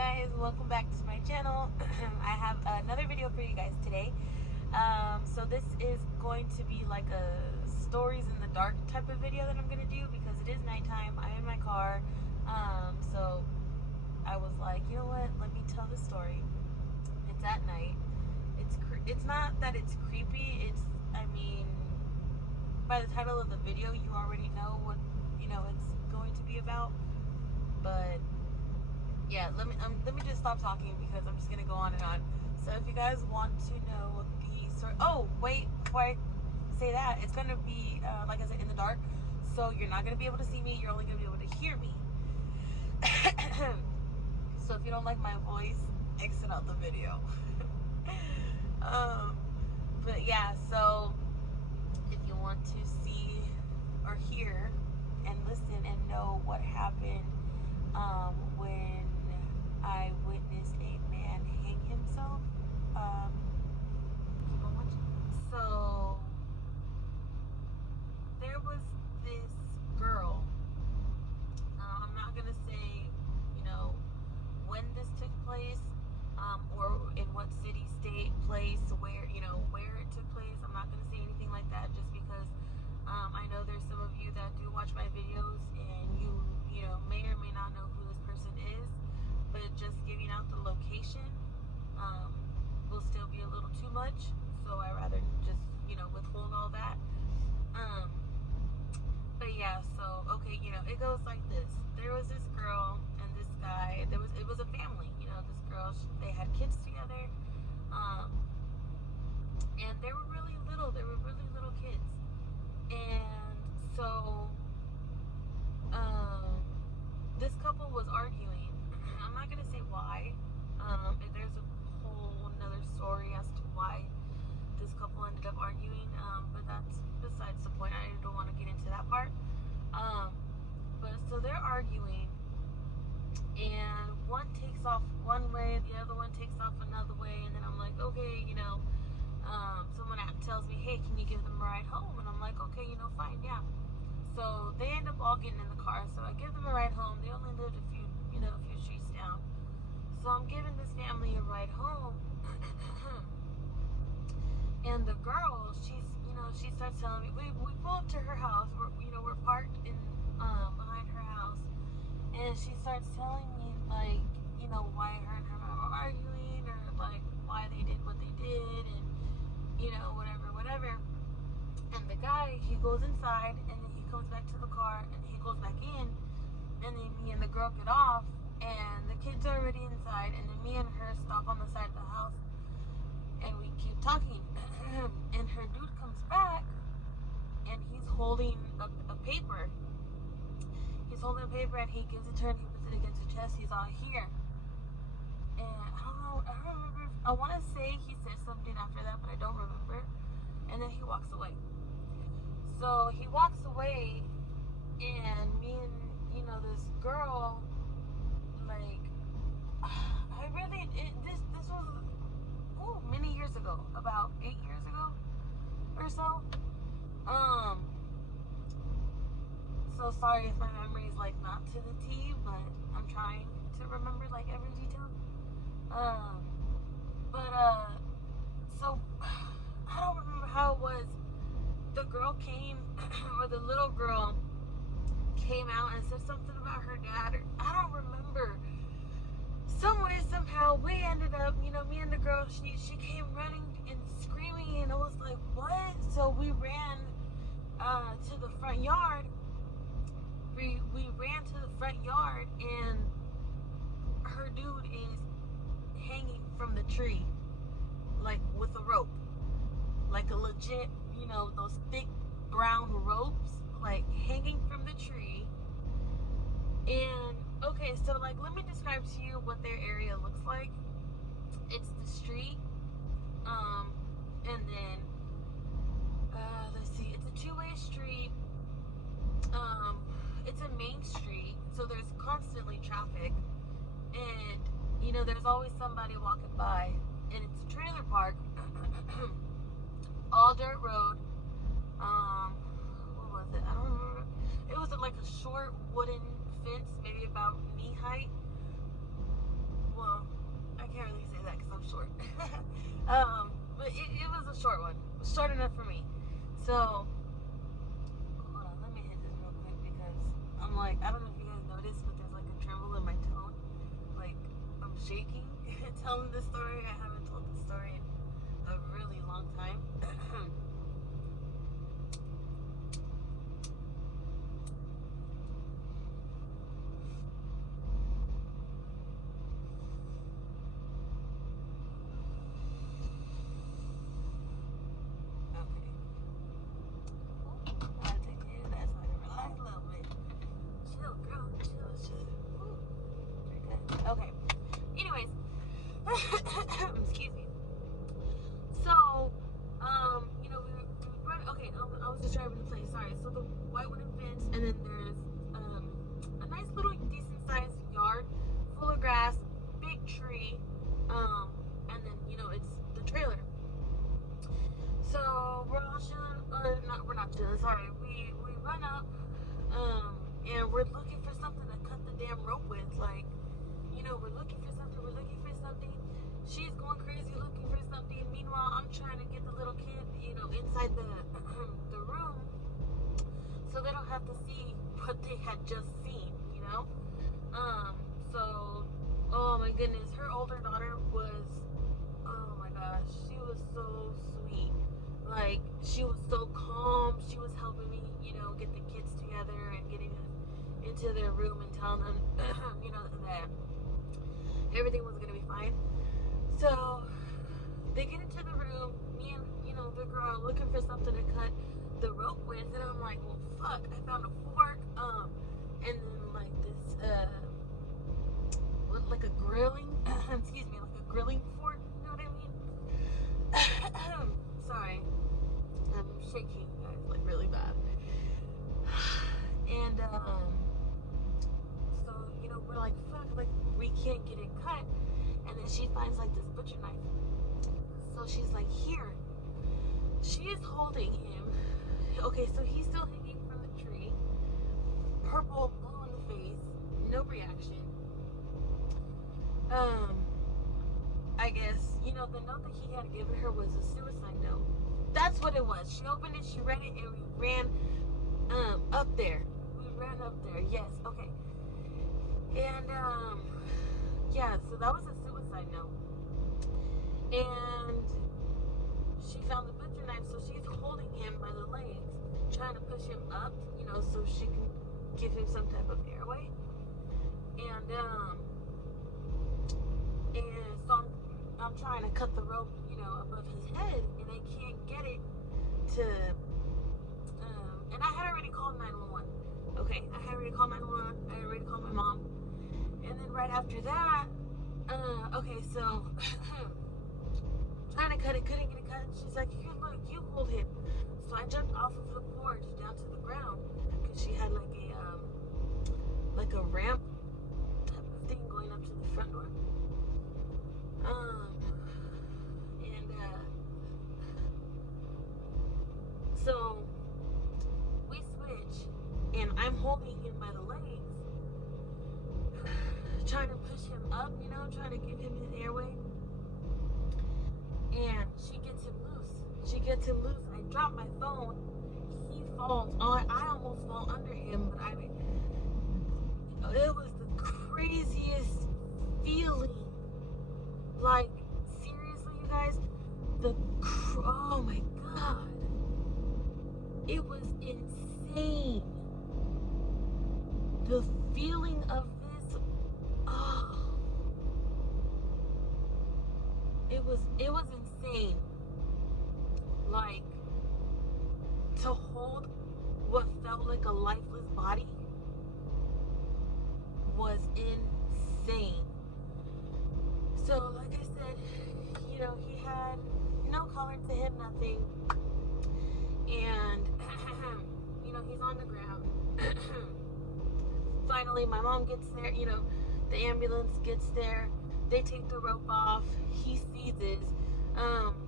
guys, welcome back to my channel. I have another video for you guys today. So this is going to be like a stories in the dark type of video that I'm going to do because it is nighttime. I'm in my car. So I was like, you know what, let me tell the story. It's at night. It's not that it's creepy. I mean, by the title of the video, you already know what, it's going to be about. But yeah, let me just stop talking because I'm just gonna go on and on. So if you guys want to know the story, oh wait, before I say that, it's gonna be like I said, in the dark, so you're not gonna be able to see me. You're only gonna be able to hear me. So if you don't like my voice, exit out the video. But yeah, so if you want to see or hear and listen and know what happened when I witnessed a man hang himself, keep on watching. So there was this girl. I'm not gonna say, when this took place, or in what city, state, place, where it took place. I'm not gonna say anything like that, just because I know there's some of you that do watch my videos and you may or may not know who this person is, but just giving out the location will still be a little too much, so I rather just withhold all that. But yeah, so okay, it goes like this. There was this girl and this guy. It was a family. This girl, they had kids together, and they were really little. They were really little kids, and so this couple was arguing. I'm not gonna say why. There's a whole another story as to why this couple ended up arguing, but that's besides the point. I don't want to get into that part. But so they're arguing, and one takes off one way, the other one takes off another way, and then I'm like, okay, someone tells me, hey, can you give them a ride home? And I'm like, okay, fine, yeah. So they end up all getting in the car, so I give them a ride home. They only lived a few streets down. So I'm giving this family a ride home. And the girl, she starts telling me, we pull up to her house. We're parked in behind her house, and she starts telling me like, why her and her mom are arguing, or like why they did what they did, and whatever. And the guy, he goes inside, and then he comes back to the car, and he goes back in, and then me and the girl get off, and the kids are already inside, and then me and her stop on the side of the house. And we keep talking, and her dude comes back, and he's holding a paper. He's holding a paper, and he gives it to her, and he puts it against her chest. He's all here. And I don't remember. I want to say he said something after that, but I don't remember. And then he walks away. So he walks away, and me and, this girl, like, this was many years ago, about 8 years ago or so. So sorry if my memory is like not to the T, but I'm trying to remember like every detail. So I don't remember how it was. The girl came, or the little girl came out and said something about her dad, or I don't remember. Some way, somehow, we ended up, me and the girl, she came running and screaming, and I was like, what? So we ran to the front yard. We ran to the front yard, and her dude is hanging from the tree, like with a rope, like a legit, those thick brown ropes, like hanging from the tree. And okay, so like, let me describe to you what their area looks like. It's the street, and then let's see, it's a two-way street. It's a main street, so there's constantly traffic, and there's always somebody walking by, and it's a trailer park. All dirt road. What was it? I don't remember. It was like a short wooden fence, maybe about knee height, shaking telling this story. I haven't told this story in a really long time. Okay. Anyways, excuse me. So, okay, I was describing the place. Sorry. So the white wooden fence, and then there's a nice little decent sized yard full of grass, big tree, and then it's the trailer. So we're all chilling, or not? We're not chilling. Sorry. We run up, and we're looking for something to cut the damn rope with, like. We're looking for something. She's going crazy looking for something. Meanwhile, I'm trying to get the little kid, inside the room, so they don't have to see what they had just seen. So, oh my goodness, her older daughter was, oh my gosh, she was so sweet. Like, she was so calm. She was helping me, get the kids together and getting them into their room and telling them, that everything was gonna be fine. So they get into the room, me and the girl are looking for something to cut the rope with, and I'm like, well, fuck, I found a fork, and then like this, like a grilling, excuse me, like a grilling fork. You know what I mean? Sorry, I'm shaking, guys, like really bad. And so we're like, fuck, like we can't get it cut. And then she finds like this butcher knife. So she's like, here. She is holding him. Okay, so he's still hanging from the tree. Purple, blue in the face. No reaction. I guess, the note that he had given her was a suicide note. That's what it was. She opened it, she read it, and we ran up there. We ran up there, yes, okay. And, yeah, so that was a suicide note. And she found the butcher knife, so she's holding him by the legs, trying to push him up, so she can give him some type of airway. And so I'm trying to cut the rope, above his head, and I can't get it to, and I had already called 911. Okay, I had already called 911, I had already called my mom. And then right after that, okay, so trying to cut it, couldn't get it cut. She's like, here, look, you hold him. So I jumped off of the porch down to the ground, because she had like a ramp type of thing going up to the front door. So we switch, and I'm holding him by the legs, trying to push him up, trying to give him his airway. And she gets him loose. I drop my phone. He falls on. I almost fall under him, but it was the craziest feeling. Like, seriously, you guys, oh my God. It was insane. The feeling of this, it was insane. Like, to hold what felt like a lifeless body was insane. So, like I said, he had no color to him, nothing. And, he's on the ground. Finally, my mom gets there, the ambulance gets there. They take the rope off. He seizes.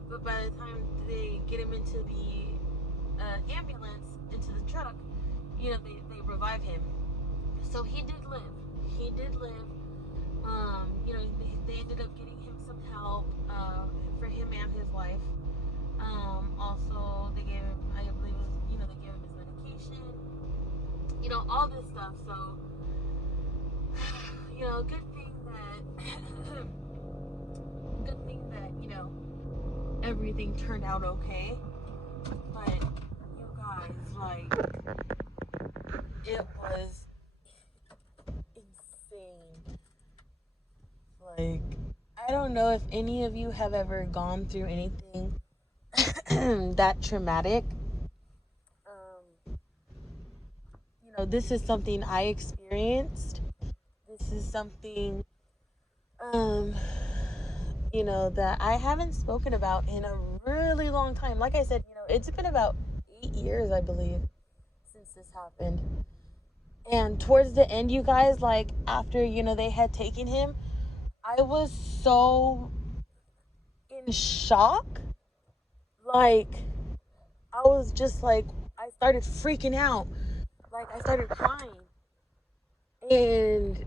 But by the time they get him into the ambulance, into the truck, they revive him. So he did live. They ended up getting him some help for him and his wife. Also, they gave him, I believe it was, they gave him his medication, all this stuff. So, good thing that everything turned out okay. But you guys, like, it was insane. Like, I don't know if any of you have ever gone through anything that traumatic. Um, this is something I experienced. This is something, um, that I haven't spoken about in a really long time. Like I said, it's been about 8 years, I believe, since this happened. And towards the end, you guys, like, after, they had taken him, I was so in shock. Like, I was just like, I started freaking out. Like, I started crying. And,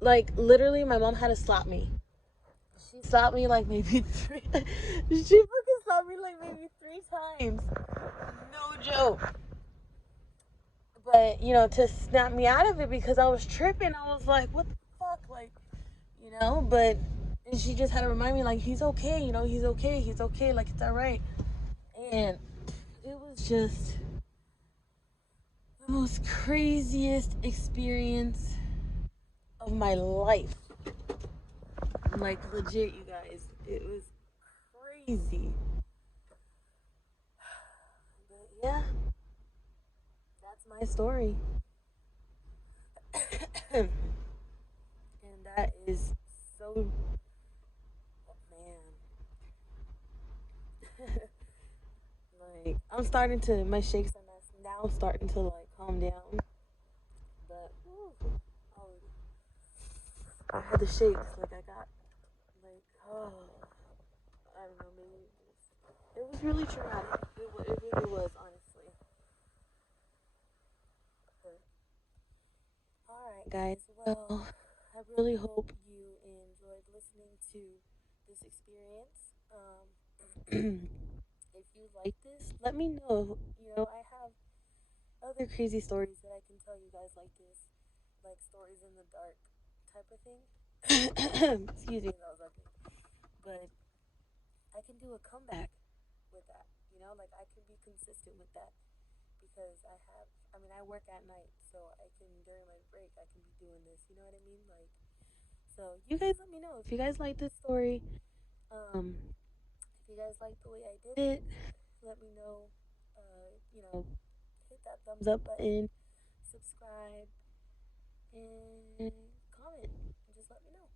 like, literally, my mom had to slap me. She slapped me like maybe three. She fucking slapped me like maybe 3 times. No joke. But, to snap me out of it because I was tripping. I was like, what the fuck? Like, but and she just had to remind me, like, he's okay, he's okay, like, it's all right. And it was just the most craziest experience of my life. Like, legit, you guys. It was crazy. But yeah, that's my story. And that is so, man. Like, my shakes are now starting to, like, calm down. But, I had the shakes. Like, I got, like, oh, I don't know, maybe it was really traumatic. It really was, honestly. But, alright, guys. Well, I really hope you enjoyed listening to this experience. If you like this, let me know. I have other crazy stories that I can tell you guys like this, like stories in the dark type of thing. Excuse me, that was ugly. But I can do a comeback with that. Like, I can be consistent with that because I work at night, so I can, during my break, I can be doing this. You know what I mean? Like, so you guys let me know if you guys like this story. If you guys like the way I did it, let me know. Hit that thumbs up button, subscribe, and comment. And just let me know.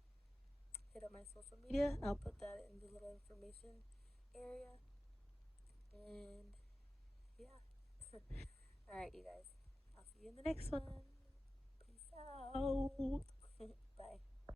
Hit up my social media. I'll put that in the little information area. And yeah. Alright, you guys. I'll see you in the next one. Peace out. Bye.